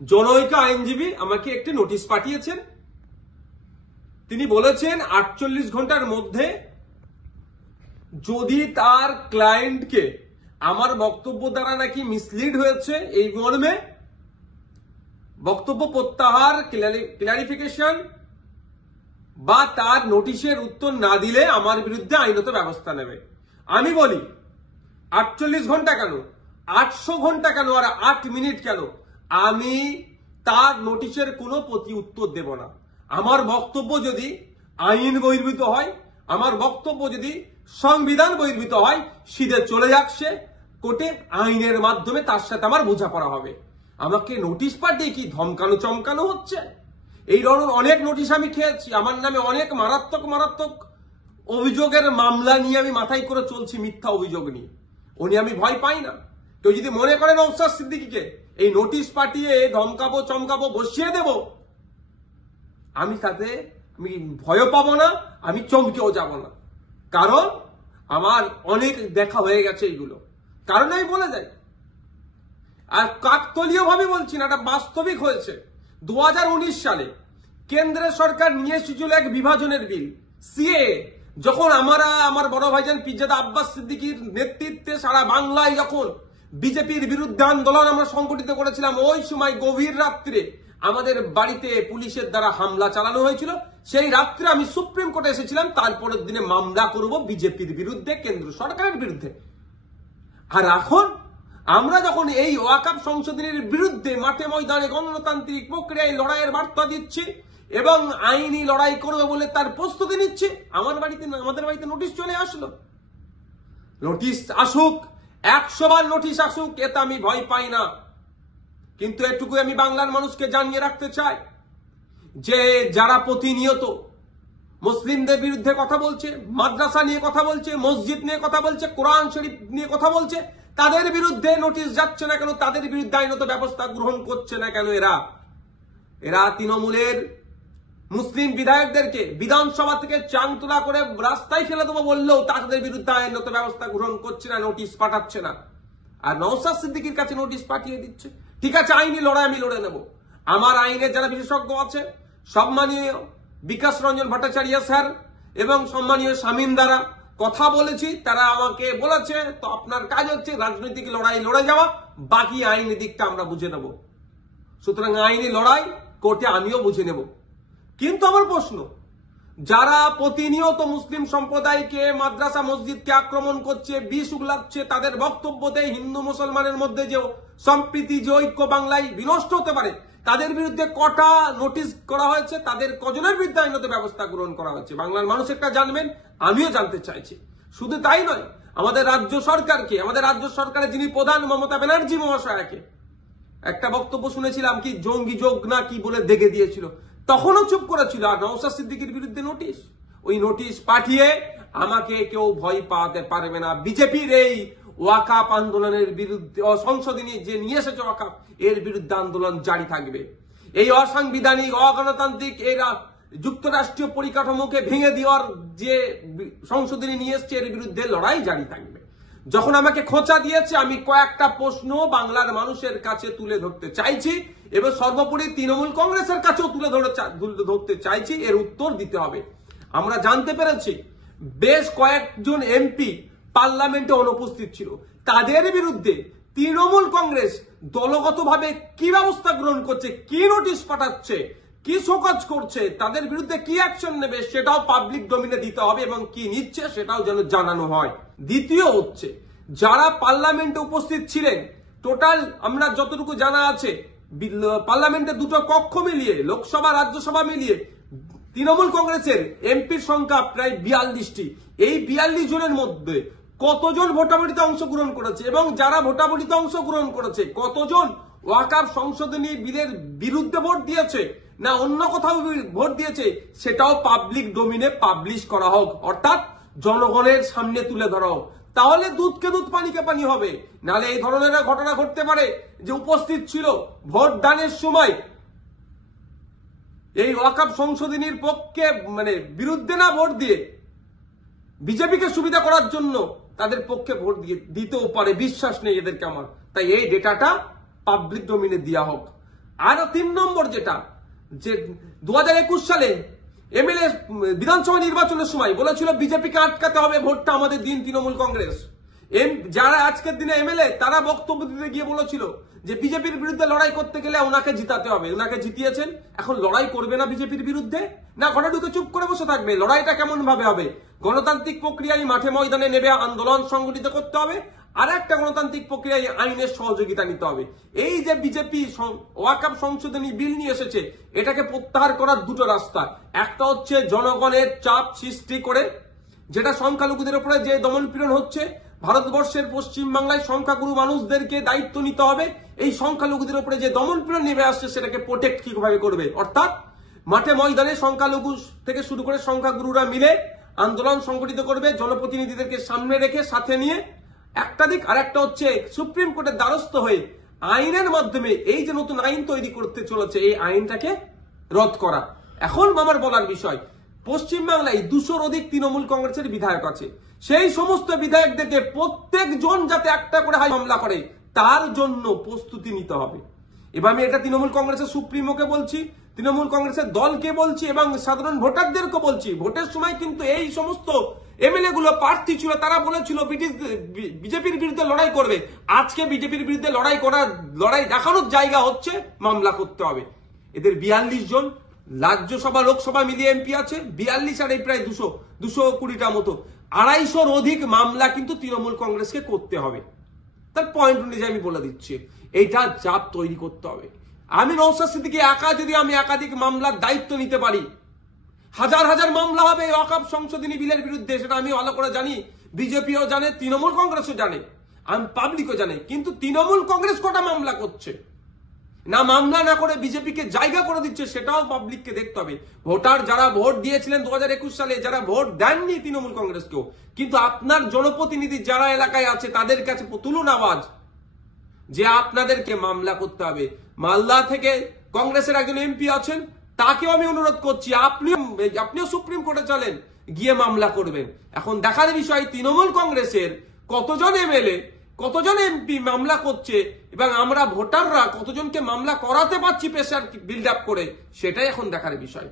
জনৈক আইনজীবী আমাকে একটি নোটিশ পাঠিয়েছেন। তিনি বলেছেন 48 ঘন্টার মধ্যে যদি তার ক্লায়েন্টকে আমার বক্তব্য দ্বারা নাকি মিসলিড হয়েছে এই মর্মে বক্তব্য প্রত্যাহার, ক্লারিফিকেশন বা তার নোটিশের উত্তর না দিলে আমার বিরুদ্ধে আইনত ব্যবস্থা নেবে। আমি বলি 48 ঘন্টা কেন, 800 ঘন্টা কেন, আর 8 মিনিট কেন, আমি তার নোটিশের কোনো প্রতি উত্তর দেব না। আমার বক্তব্য যদি আইন বহির্ভূত হয়, আমার বক্তব্য যদি সংবিধান বহির্ভূত হয়, সিধে চলে যাক সে কোর্টে, আইনের মাধ্যমে তার সাথে আমার বোঝাপড়া হবে। আমাকে নোটিশ পাঠিয়ে কি ধমকানো চমকানো হচ্ছে? এই ধরনের অনেক নোটিশ আমি খেয়েছি। আমার নামে অনেক মারাত্মক মারাত্মক অভিযোগের মামলা নিয়ে আমি মাথায় করে চলছি, মিথ্যা অভিযোগ নিয়ে। ও নিয়ে আমি ভয় পাই না। কেউ যদি মনে করেন নওশাদ সিদ্দিকীকে এই নোটিশ পাঠিয়ে ধমকাবো চমকাবো বসিয়ে দেব, আমি তাতে আমি ভয়ও পাবো না, আমি চমকেও যাব না। কারণ আমার অনেক দেখা হয়ে গেছে এইগুলো। কারণ আমি বলে যাই, আর কাকতলীয় ভাবে বলছি না, এটা বাস্তবিক হয়েছে। 2019 সালে কেন্দ্রের সরকার নিয়ে এসেছিল এক বিভাজনের বিল, সিএ। যখন আমার বড় ভাইজান পিরজাদা আব্বাস সিদ্দিকীর নেতৃত্বে সারা বাংলায় যখন বিজেপির বিরুদ্ধে আন্দোলন আমরা সংগঠিত করেছিলাম, ওই সময় গভীর রাত্রে আমাদের বাড়িতে পুলিশের দ্বারা হামলা চালানো হয়েছিল। সেই রাত্রে আমি সুপ্রিম কোর্টে এসেছিলাম, তারপরের দিনে মামলা করব বিজেপির বিরুদ্ধে, কেন্দ্র সরকারের বিরুদ্ধে। আর এখন আমরা যখন এই ওয়াকফ সংশোধনের বিরুদ্ধে মাঠে ময়দানে গণতান্ত্রিক প্রক্রিয়ায় লড়াইয়ের বার্তা দিচ্ছি এবং আইনি লড়াই করবে বলে তার প্রস্তুতি নিচ্ছি, আমাদের বাড়িতে নোটিশ চলে আসলো। নোটিশ আসুক, 100 বার নোটিশ আসুক, এতে আমি ভয় পাই না। কিন্তু এটুকু আমি বাংলার মানুষকে জানিয়ে রাখতে চাই যে যারা প্রতিনিয়ত মুসলিমদের বিরুদ্ধে কথা বলছে, মাদ্রাসা নিয়ে কথা বলছে, মসজিদ নিয়ে কথা বলছে, কোরআন শরীফ নিয়ে কথা বলছে, তাদের বিরুদ্ধে নোটিশ যাচ্ছে না কেন, তাদের বিরুদ্ধে আইনত ব্যবস্থা গ্রহণ করছে না কেন? এরা তৃণমূলের মুসলিম বিধায়কদেরকে বিধানসভা থেকে চাংতলা করে রাস্তায় ফেলে দেবো বললেও তাদের বিরুদ্ধে আইনত ব্যবস্থা গ্রহণ করছে না, নোটিশ পাঠাচ্ছে না। আর নওশাদ সিদ্দিকীর কাছে নোটিশ পাঠিয়ে দিচ্ছে। ঠিক আছে, আইনি লড়াই আমি লড়ে নেব। আমার আইনের যারা বিশেষজ্ঞ আছে, সম্মানীয় বিকাশ রঞ্জন ভট্টাচার্য স্যার এবং সম্মানীয় শামীম দ্বারা কথা বলেছি, তারা আমাকে বলেছে তো আপনার কাজ হচ্ছে রাজনৈতিক লড়াই লড়ে যাওয়া, বাকি আইনি দিকটা আমরা বুঝে নেব। সুতরাং আইনি লড়াই কোর্টে আমিও বুঝে নেব। কিন্তু আমার প্রশ্ন, যারা প্রতিনিয়ত মুসলিম সম্প্রদায়কে, মাদ্রাসা মসজিদকে আক্রমণ করছে, বিষ উগলাচ্ছে, তাদের বক্তব্যতে হিন্দু মুসলমানের মধ্যে যে সম্প্রীতি, যে ঐক্য বাংলায় বিনষ্ট হতে পারে, তাদের বিরুদ্ধে কটা নোটিশ করা হয়েছে, তাদের কজনের বিরুদ্ধে আইনত ব্যবস্থা গ্রহণ করা হয়েছে, বাংলার মানুষ একটা জানবেন, আমিও জানতে চাইছি। শুধু তাই নয়, আমাদের রাজ্য সরকারের যিনি প্রধান মমতা ব্যানার্জি মহাশয়াকে একটা বক্তব্য শুনেছিলাম, কি জঙ্গি যোগ না কি বলে দেখে দিয়েছিল, তখনও চুপ করেছিল। আর নওশাদ সিদ্দিকীর বিরুদ্ধে নোটিশ, ওই নোটিশ পাঠিয়ে আমাকে কেউ ভয় পাওয়াতে পারবে না। বিজেপির এই ওয়াকফ আন্দোলনের বিরুদ্ধে, সংশোধনী যে নিয়ে এসেছে ওয়াকফ, এর বিরুদ্ধে আন্দোলন জারি থাকবে। এই অসাংবিধানিক, অগণতান্ত্রিক এই যুক্তরাষ্ট্রীয় পরিকাঠামোকে ভেঙে দেওয়ার যে সংশোধনী নিয়ে এসছে, এর বিরুদ্ধে লড়াই জারি থাকবে। যখন আমাকে খোঁচা দিয়েছে, আমি কয়েকটা প্রশ্ন বাংলার মানুষের কাছে তুলে ধরতে চাইছি এবং সর্বোপরি তৃণমূল কংগ্রেসের কাছেও তুলে ধরতে চাইছি, এর উত্তর দিতে হবে। আমরা জানতে পেরেছি বেশ কয়েকজন এমপি পার্লামেন্টে অনুপস্থিত ছিল, তাদের বিরুদ্ধে তৃণমূল কংগ্রেস দলগতভাবে কি ব্যবস্থা গ্রহণ করছে, কি নোটিশ পাঠাচ্ছে, কি শোকজ করছে, তাদের বিরুদ্ধে কি অ্যাকশন নেবে, সেটাও পাবলিক ডোমিনে দিতে হবে এবং কি নিচ্ছে সেটাও যেন জানানো হয়। দ্বিতীয় হচ্ছে, যারা পার্লামেন্টে উপস্থিত ছিলেন, টোটাল আমরা যতটুকু জানা আছে, পার্লামেন্টে দুটো কক্ষ মিলিয়ে, লোকসভা রাজ্যসভা মিলিয়ে তৃণমূল কংগ্রেসের এমপির সংখ্যা প্রায় 42টি। এই 42 জনের মধ্যে কতজন ভোটাভুটিতে অংশগ্রহণ করেছে এবং যারা ভোটাভুটিতে অংশগ্রহণ করেছে কতজন ওয়াকফ সংশোধনী বিলের বিরুদ্ধে ভোট দিয়েছে না অন্য কোথাও ভোট দিয়েছে, সেটাও পাবলিক ডোমিনে পাবলিশ করা হোক, অর্থাৎ জনগণের সামনে তুলে ধরা হোক। তাহলে দুধকে দুধ পানিকে পানি হবে। নালে এই ধরনের ঘটনা ঘটতে পারে যে উপস্থিত ছিল ভোট দানের সময় এই ওয়াকফ সংশোধনীর পক্ষে, বিরুদ্ধে না ভোট দিয়ে বিজেপিকে সুবিধা করার জন্য তাদের পক্ষে ভোট দিতেও পারে, বিশ্বাস নেই এদেরকে আমার। তাই এই ডেটাটা পাবলিক ডোমিনে দেওয়া হোক। আর 3 নম্বর যেটা, যে 2021 সালে এমএলএ বিধানসভা নির্বাচনের সময় বলেছিল বিজেপিকে আটকাতে হবে, ভোটটা আমাদের দিন তৃণমূল কংগ্রেস। যারা আজকের দিনে এমএলএ তারা বক্তব্য দিতে গিয়ে বলেছিল যে বিজেপির বিরুদ্ধে লড়াই করতে গেলে ওনাকে জিতাতে হবে, ওনাকে জিতিয়েছেন। এখন লড়াই করবে না বিজেপির বিরুদ্ধে, না ঘরে ঢুকে চুপ করে বসে থাকবে? লড়াইটা কেমন ভাবে হবে? গণতান্ত্রিক প্রক্রিয়ায় মাঠে ময়দানে নেবে আন্দোলন সংগঠিত করতে হবে, আর একটা গণতান্ত্রিক প্রক্রিয়ায় আইনের সহযোগিতা নিতে হবে। এই যে বিজেপি ওয়াকফ সংশোধনী বিল নিয়ে এসেছে, এটাকে প্রত্যাহার করার দুটো রাস্তা। একটা হচ্ছে জনগণের চাপ সৃষ্টি করে, যেটা সংখ্যালঘুদের উপরে যে দমনপীড়ন হচ্ছে, ভারতবর্ষের পশ্চিম বাংলায় সংখ্যাগুরু মানুষদেরকে দায়িত্ব নিতে হবে। এই সংখ্যালঘুদের উপরে যে দমনপীড়ন নেমে আসছে সেটাকে প্রোটেক্ট কিভাবে করবে, অর্থাৎ মাঠে ময়দানে সংখ্যালঘু থেকে শুরু করে সংখ্যাগুরুরা মিলে আন্দোলন সংগঠিত করবে, জনপ্রতিনিধিদেরকে সামনে রেখে সাথে নিয়ে একটা দিক। আর একটা হচ্ছে সুপ্রিম কোর্টের দ্বারস্থ হয়ে আইনের মাধ্যমে এই যে নতুন আইন তৈরি করতে চলেছে, এই আইনটাকে রদ করা। এখন আমার বলার বিষয়, পশ্চিমবাংলায় 200-র অধিক তৃণমূল কংগ্রেসের বিধায়ক আছে। সেই সমস্ত বিধায়কদেরকে প্রত্যেকজন যাতে একটা করে মামলা করে তার জন্য প্রস্তুতি নিতে হবে। এবার আমি এটা তৃণমূল কংগ্রেসের সুপ্রিমোকে বলছি, তৃণমূল কংগ্রেসের দলকে বলছি এবং সাধারণ ভোটারদেরকে বলছি। ভোটের সময় কিন্তু এই সমস্ত এমএলএ গুলো প্রার্থী ছিল, তারা বলেছিল বিজেপির বিরুদ্ধে লড়াই করবে। আজকে বিজেপির বিরুদ্ধে লড়াই দেখানোর জায়গা হচ্ছে মামলা করতে হবে। এদের 42 জন রাজ্যসভা লোকসভা মিলিয়ে এমপি আছে, 42 আর এই প্রায় 220টা মতো, 250-র অধিক মামলা কিন্তু তৃণমূল কংগ্রেসকে করতে হবে। তার পয়েন্ট অনুযায়ী আমি বলে দিচ্ছি, এইটা চাপ তৈরি করতে হবে। আমি নওশাদ সিদ্দিকী একা যদি আমি একাধিক মামলার দায়িত্ব নিতে পারি, হাজার হাজার মামলা হবে ওয়াকফ সংশোধনী বিলের বিরুদ্ধে, সেটা আমি ভালো করে জানি, বিজেপিও জানে, তৃণমূল কংগ্রেসও জানে, আমি পাবলিকও জানে। কিন্তু তৃণমূল কংগ্রেস কটা মামলা করছে, না মামলা না করে বিজেপিকে জায়গা করে দিচ্ছে, সেটাও পাবলিককে দেখতে হবে। ভোটার যারা ভোট দিয়েছিলেন 2021 সালে, যারা ভোট দেননি তৃণমূল কংগ্রেসকেও, কিন্তু আপনার জনপ্রতিনিধি যারা এলাকায় আছে তাদের কাছে তুলুন আওয়াজ যে আপনাদেরকে মামলা করতে হবে। মালদা থেকে কংগ্রেসের একজন এমপি আছেন, তাকেও আমি অনুরোধ করছি আপনিও সুপ্রিম কোর্টে চলেন, গিয়ে মামলা করবেন। এখন দেখার বিষয় তৃণমূল কংগ্রেসের কতজন এমএলএ কতজন এমপি মামলা করছে এবং আমরা ভোটাররা কতজনকে মামলা করাতে পারছি প্রেসার বিল্ড আপ করে, সেটাই এখন দেখার বিষয়।